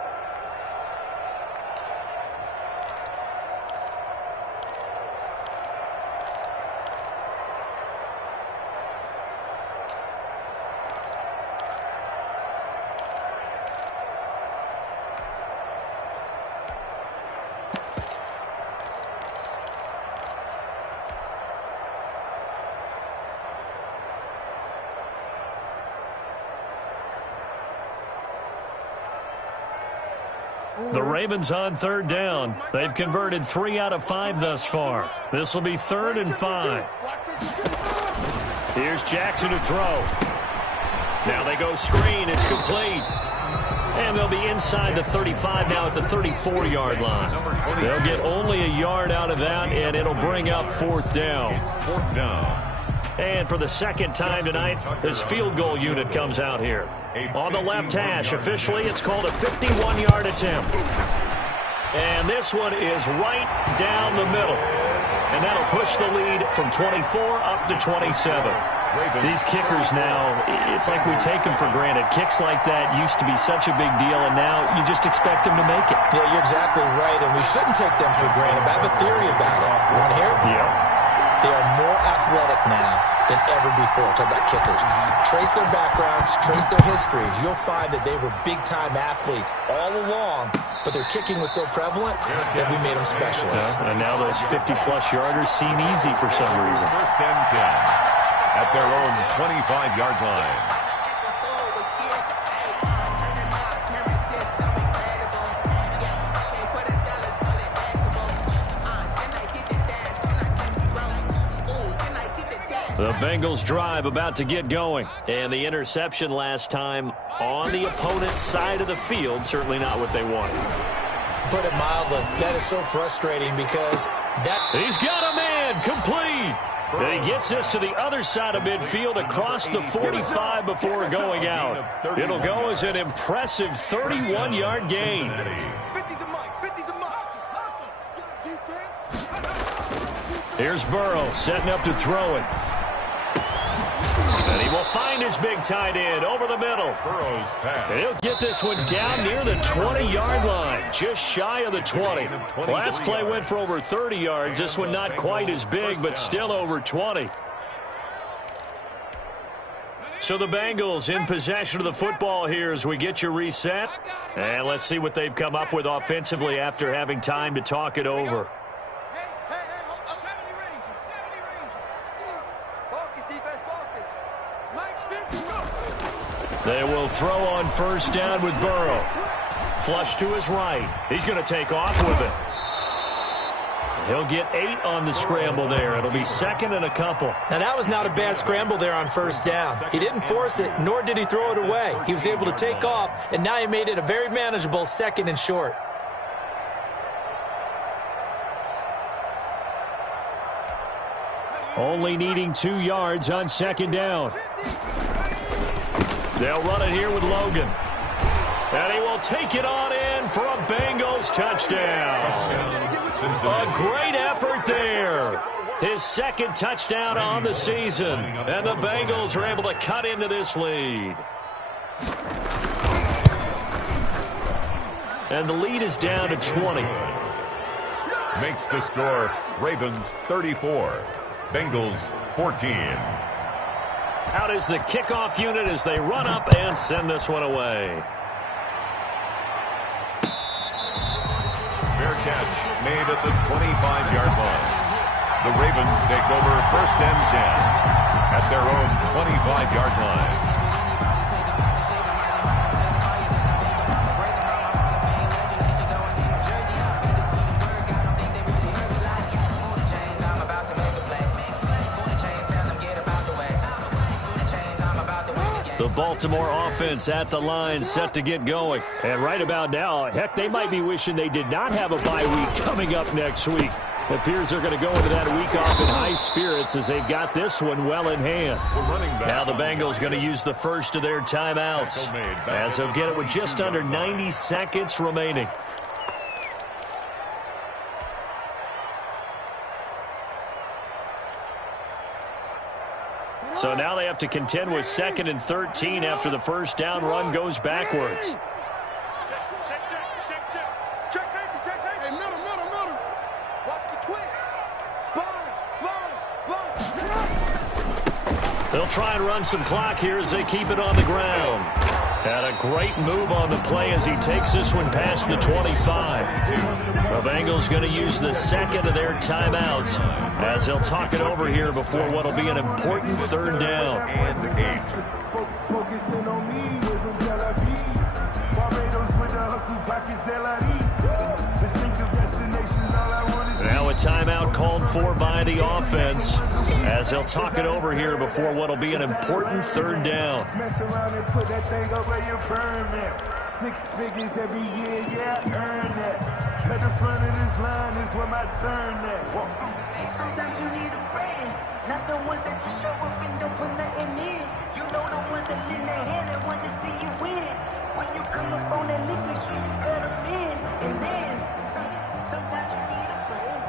The Ravens on 3rd down. They've converted 3 out of 5 thus far. This will be 3rd and 5. Here's Jackson to throw. Now they go screen. It's complete. And they'll be inside the 35 now at the 34-yard line. They'll get only a yard out of that, and it'll bring up 4th down. It's 4th down. And for the 2nd time tonight, this field goal unit comes out here. On the left hash, officially, it's called a 51-yard attempt. And this one is right down the middle. And that'll push the lead from 24 up to 27. These kickers now, it's like we take them for granted. Kicks like that used to be such a big deal, and now you just expect them to make it. Yeah, you're exactly right, and we shouldn't take them for granted. But I have a theory about it. You want to hear it? Yeah. They are more athletic now than ever before. Talk about kickers. Trace their backgrounds, trace their histories. You'll find that they were big-time athletes all along, but their kicking was so prevalent that we made them specialists. And now those 50-plus yarders seem easy for some reason. 1st and 10 at their own 25-yard line. The Bengals drive about to get going. And the interception last time on the opponent's side of the field, certainly not what they wanted. Put it mildly, that is so frustrating because that... He's got a man, complete. And he gets this to the other side of midfield across the 45 before going out. It'll go as an impressive 31-yard gain. Here's Burrow setting up to throw it. And he will find his big tight end over the middle. Burrow's pass. And he'll get this one down near the 20-yard line, just shy of the 20. Last play went for over 30 yards. This one not quite as big, but still over 20. So the Bengals in possession of the football here as we get you reset. And let's see what they've come up with offensively after having time to talk it over. They will throw on 1st down with Burrow. Flush to his right. He's going to take off with it. He'll get 8 on the scramble there. It'll be 2nd and a couple. Now, that was not a bad scramble there on 1st down. He didn't force it, nor did he throw it away. He was able to take off, and now he made it a very manageable 2nd and short. Only needing 2 yards on 2nd down. They'll run it here with Logan. And he will take it on in for a Bengals touchdown. A great effort there. His 2nd touchdown on the season. And the Bengals are able to cut into this lead. And the lead is down to 20. Makes the score Ravens 34, Bengals 14. Out is the kickoff unit as they run up and send this one away. Fair catch made at the 25-yard line. The Ravens take over 1st and 10 at their own 25-yard line. The Baltimore offense at the line, set to get going. And right about now, heck, they might be wishing they did not have a bye week coming up next week. It appears they're going to go into that week off in high spirits as they've got this one well in hand. Now the Bengals going to use the first of their timeouts as they'll get it with just under 90 seconds remaining. So now they have to contend with 2nd and 13 after the first down run goes backwards. They'll try and run some clock here as they keep it on the ground. And a great move on the play as he takes this one past the 25. The Bengals going to use the 2nd of their timeouts as they'll talk it over here before what will be an important 3rd down. And 8. Focusing on me, we're from Tel Aviv. Barbados with the hustle pockets, distinctive destinations, all I want is now a timeout called for by the offense as they'll talk it over here before what will be an important 3rd down. Mess around and put that thing up where your permit. 6 figures every year, yeah, earn that. At the front of this line is where my turn at. Sometimes you need a friend, not the ones that just show up and don't put nothing in. You know the ones that lend their hand and want to see you win. When you come up on that league, make sure you cut them in. And then, sometimes you need a friend.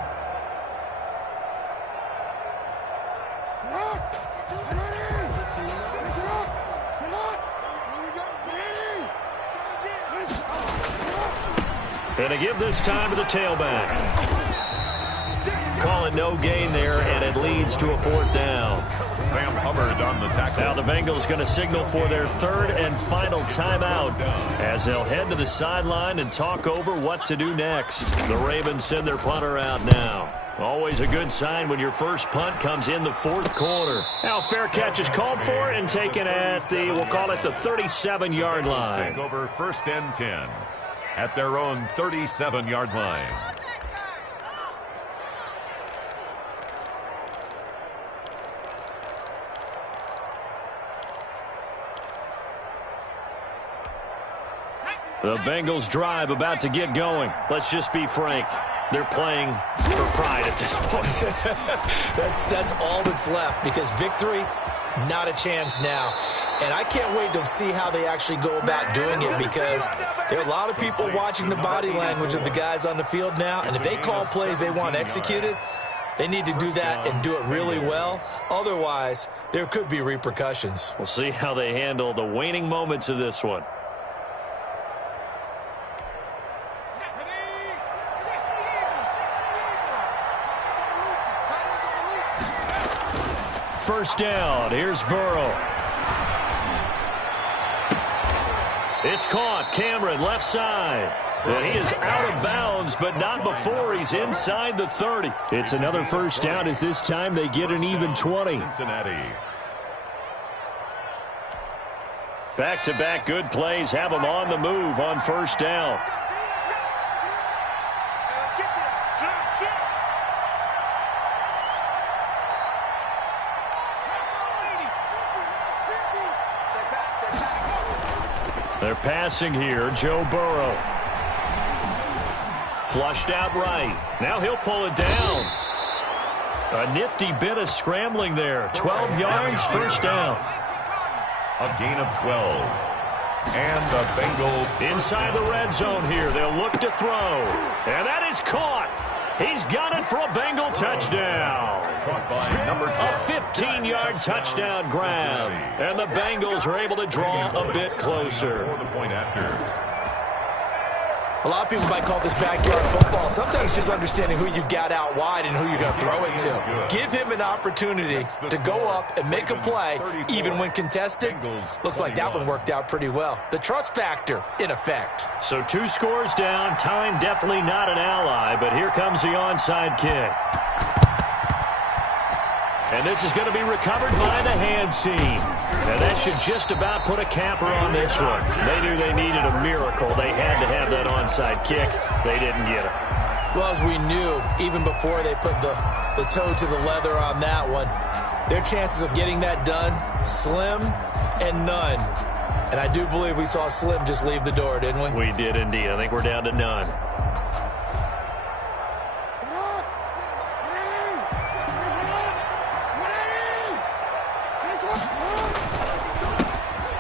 And to give this time to the tailback. Call it no gain there, and it leads to a 4th down. Sam Hubbard on the tackle. Now the Bengals going to signal for their 3rd and final timeout as they'll head to the sideline and talk over what to do next. The Ravens send their punter out now. Always a good sign when your first punt comes in the 4th quarter. Now fair catch is called for and taken at the, we'll call it the 37-yard line. Take over 1st and 10 at their own 37-yard line. The Bengals drive about to get going. Let's just be frank. They're playing for pride at this point. That's all that's left because victory, not a chance now. And I can't wait to see how they actually go about doing it because there are a lot of people watching the body language of the guys on the field now. And if they call plays they want executed, they need to do that and do it really well. Otherwise, there could be repercussions. We'll see how they handle the waning moments of this one. First down. Here's Burrow. It's caught. Cameron, left side. And he is out of bounds, but not before he's inside the 30. It's another first down as this time they get an even 20. Cincinnati. Back-to-back good plays have them on the move on first down. They're passing here. Joe Burrow. Flushed out right. Now he'll pull it down. A nifty bit of scrambling there. 12 yards, first down. A gain of 12. And the Bengals inside the red zone here. They'll look to throw. And that is caught. He's got it for a Bengal touchdown. Caught by number 2. A 15-yard touchdown grab. And the Bengals are able to draw a bit closer. For the point after. A lot of people might call this backyard football. Sometimes just understanding who you've got out wide and who you're going to throw it to. Give him an opportunity to go up and make a play, even when contested. Looks like that one worked out pretty well. The trust factor in effect. So 2 scores down. Time definitely not an ally, but here comes the onside kick. And this is going to be recovered by the hands team. And that should just about put a capper on this one. They knew they needed a miracle. They had to have that onside kick. They didn't get it. Well, as we knew, even before they put the toe to the leather on that one, their chances of getting that done, slim and none. And I do believe we saw Slim just leave the door, didn't we? We did indeed. I think we're down to none.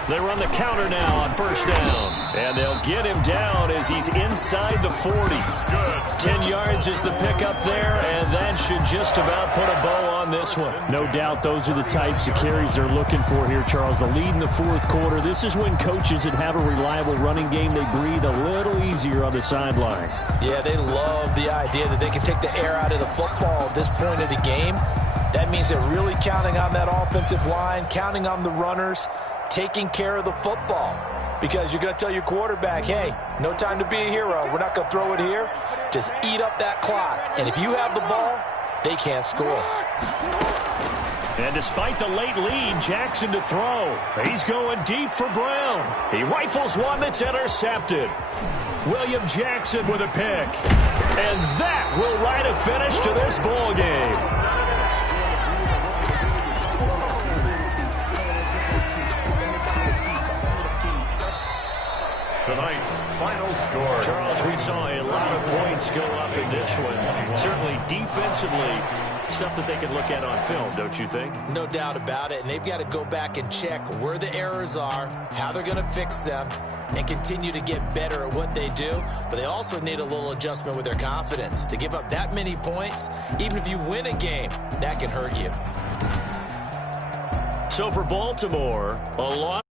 They run the counter now on first down. And they'll get him down as he's inside the 40. 10 yards is the pickup there, and that should just about put a bow on this one. No doubt those are the types of carries they're looking for here, Charles. The lead in the fourth quarter. This is when coaches that have a reliable running game, they breathe a little easier on the sideline. Yeah, they love the idea that they can take the air out of the football at this point of the game. That means they're really counting on that offensive line, counting on the runners, taking care of the football. Because you're going to tell your quarterback, hey, no time to be a hero. We're not going to throw it here. Just eat up that clock. And if you have the ball, they can't score. And despite the late lead, Jackson to throw. He's going deep for Brown. He rifles one that's intercepted. William Jackson with a pick. And that will write a finish to this ball game. Tonight's final score. Charles, we saw a lot of points go up in this one. Certainly defensively, stuff that they can look at on film, don't you think? No doubt about it. And they've got to go back and check where the errors are, how they're going to fix them, and continue to get better at what they do. But they also need a little adjustment with their confidence. To give up that many points, even if you win a game, that can hurt you. So for Baltimore, a lot.